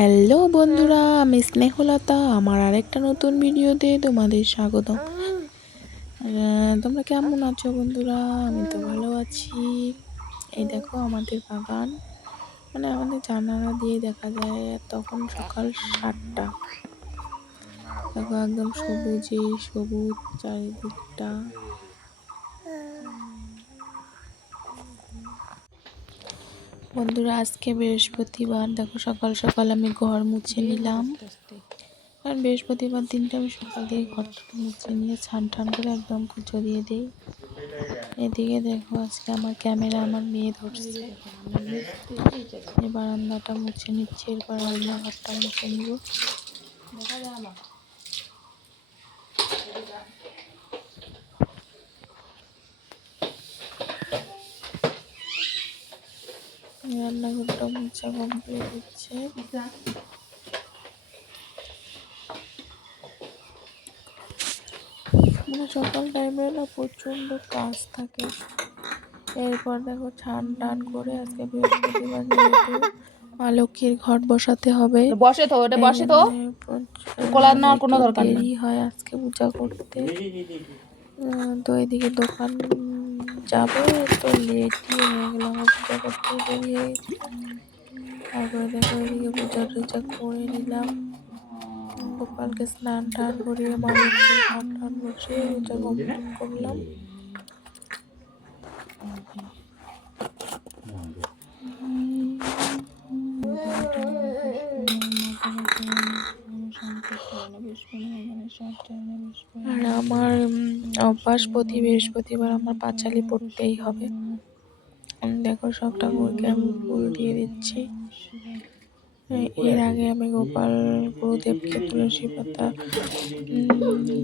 Hello বন্ধুরা, আমি স্নেহলতা। আমার আরেকটা নতুন ভিডিওতে তোমাদের স্বাগত। তোমরা কেমন আছো বন্ধুরা? আমি তো ভালো আছি। এই দেখো আমাদের বাগান, মানে আমাদের জানালা দিয়ে দেখা যায়। তখন সকাল 7টা। দেখো একদম সবুজে সবুজ চারিদিকটা। বন্ধুরা, আজকে বৃহস্পতিবার। দেখো সকাল সকাল আমি ঘর মুছে নিলাম, কারণ বৃহস্পতিবার দিনটা আমি সকাল থেকে ঘরটা মুছে নিয়ে স্নান টান করে একদম পুজো দিয়ে দিই। এদিকে দেখো আজকে আমার ক্যামেরা আমার মেয়ে ধরছে। এই বারান্দাটা মুছে নিচ্ছে, এরপর রান্নাঘরটা মুছে নিব। রান্নাঘরটা মুছে কমপ্লিট হচ্ছে। মানে সকাল টাইমে না প্রচণ্ড কাজ থাকে। এরপর দেখো ছান টান করে আজকে বৃহস্পতিবার যেহেতু মা লক্ষ্মীর ঘট বসাতে হবে, বসে তো ওটা বসে তো কলার না কোনো দরকার নেই। দেরি হয় আজকে পূজা করতে। তো এদিকে দোকান যাবে, তো লেটই হয়ে গেল, আমার পূজা করতে দেরি হয়ে গেছে। তারপরে দেখো এদিকে পূজা টুজা করে নিলাম, গোপালকে স্নান টান করিয়ে মা লক্ষ্মীর ঘট টান বসিয়ে পূজা কমপ্লিট করলাম। আর আমার অভ্যাস প্রতি বৃহস্পতিবার আমার পাঁচালি পড়তেই হবে। দেখো সব ঠাকুরকে আমি ফুল দিয়ে দিচ্ছি। এর আগে আমি গোপাল গুরুদেবকে তুলসী পাতা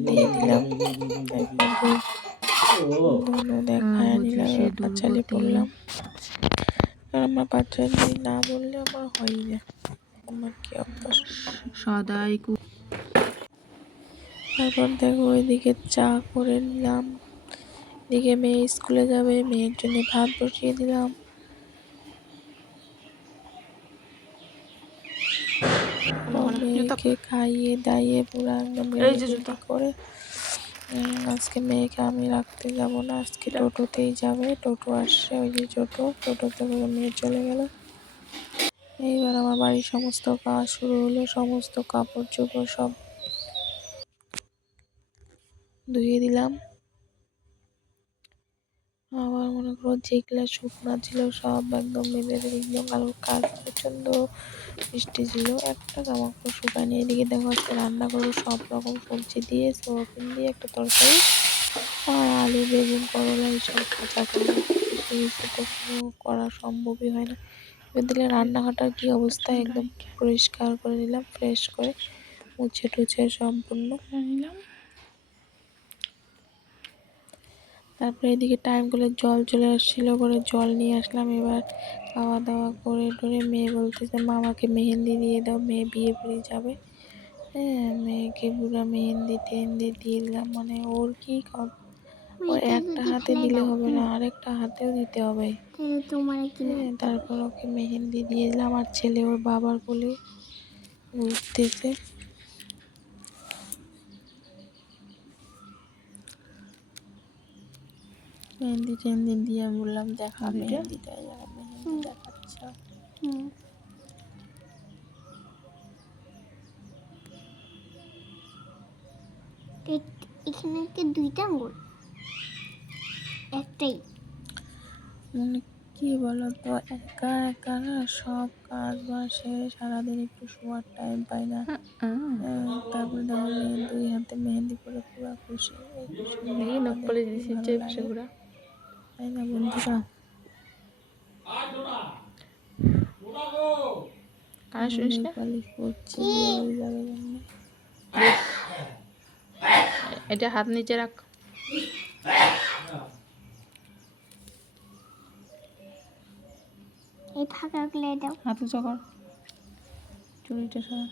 দিয়ে দিলাম, দেখায় নিলাম, পাঁচালি পড়লাম। আমার পাঁচালি না বললে আমার হয় না, আমার কি অভ্যাস সদাই। তারপর দেখো এদিকে চা করে নিলাম। এদিকে মেয়ে স্কুলে যাবে, মেয়ের জন্য ভাত বসিয়ে দিলাম। মেয়েকে খাইয়ে দাইয়ে পুরো একদম রেডি করে আজকে মেয়েকে আমি রাখতে যাব না, আজকে টোটোতেই যাবে। টোটো আসছে, ওই যে টোটোতে করে মেয়ে চলে গেল। এইবার আমার বাড়ির সমস্ত কাজ শুরু হলো, সমস্ত কাপড় চোপড় সব ধুয়ে দিলাম। আবার মনে করো যেগুলা শুকনা ছিল সব একদম মেলে দিলাম, কাল প্রচন্ড বৃষ্টি ছিল, একটা জামা কাপড় শুকায়নি। এদিকে দেখো আজকে রান্না করবো সব রকম সবজি দিয়ে, সোয়াবিন দিয়ে একটা তরকারি, আর আলু বেগুন করলা এইসব ভাজা করবো। বেশি কিছু তো করা সম্ভবই হয় না। এবার দিলে রান্নাঘরটার কি অবস্থা, একদম পরিষ্কার করে নিলাম, ফ্রেশ করে মুছে টুছে সম্পূর্ণ নিলাম। তারপরে এদিকে টাইম করে জল চলে আসছিল, করে জল নিয়ে আসলাম। এবার খাওয়া দাওয়া করে টোরে মেয়ে বলতেছে মা আমাকে মেহেন্দি দিয়ে দাও, মেয়ে বিয়ে বাড়ি যাবে। হ্যাঁ, মেয়েকে পুরো মেহেন্দি টেহেন্দি দিয়ে দিলাম। মানে ওর কি ওর একটা হাতে দিলে হবে না, আরেকটা হাতেও দিতে হবে। হ্যাঁ, তারপর ওকে মেহেন্দি দিয়ে দিলাম। আর ছেলে ওর বাবার কোলে ঘুরতেছে। মেহেন্দি টেহেন্দি দিয়ে বললাম দেখা মেহেন্দিটা, মেহেন্দি দেখাচ্ছে। এখানে কি দুইটা আঙ্গুল, একটাই? মানে কি বলতো, একা একা না সব কাজ বাজ সেরে সারাদিন একটু শোয়ার টাইম পাই না। তারপরে দেখো মেয়ে দুই হাতে মেহেন্দি করে পুরো খুশি, এই খুশি তাই না বন্ধুরা? পালিশ করছি যাবে জন্য। এটা হাত নিচে রাখ। এই ফাঁকা গুলো দাও, হাত উঁচু কর, চুড়িটা সরা।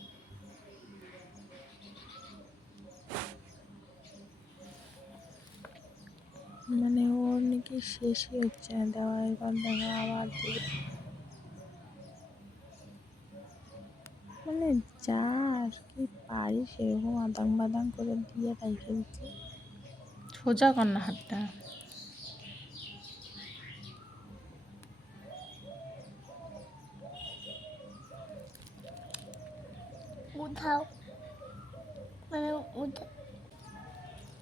মানে ওর নাকি শেষই হচ্ছে না দেওয়া, এবার দেখো আবার দিবে। মানে যা আর কি পারি সেরকম আদাং বাদাং করে দিয়ে রেখে দিচ্ছি। সোজা কর না হাতটা। উঠাও মানে উঠা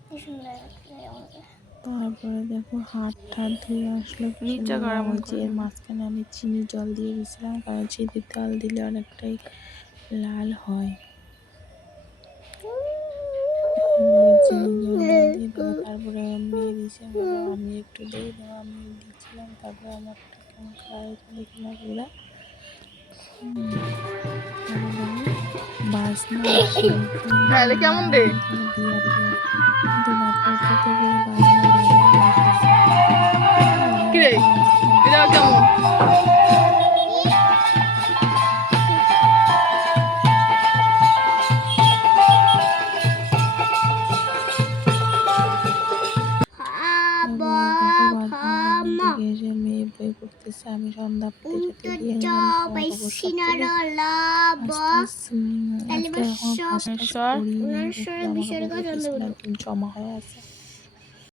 কি সুন্দর লাগছে আমাকে। তারপরে দেখো হাত ঠাত ধুয়ে আসলো কি নিচে সুন্দর কর এমন হয়েছে। করে। এর মাঝখানে আমি চিনি জল দিয়ে দিয়েছিলাম, কারণ চিনির জল দিলে অনেকটাই লাল হয়। এবার চিনি জল দিয়ে দেবো, তারপরে মেয়ে দিয়েছে, আমি একটু দিয়ে দেবো, আমি দিচ্ছিলাম। তারপরে আমারটা কেমন কালার দেখি না পুরা। বাসনা তাহলে কেমন রে? দিয়ে আসলাম, কিন্তু তারপর থেকে করে বাসনা বাড়িয়ে যাইতেছে। কিরে এটা কেমন? এসে মেয়ে বই পড়তেছে, আমি সন্ধ্যা দিয়ে জমা হয়ে আছে।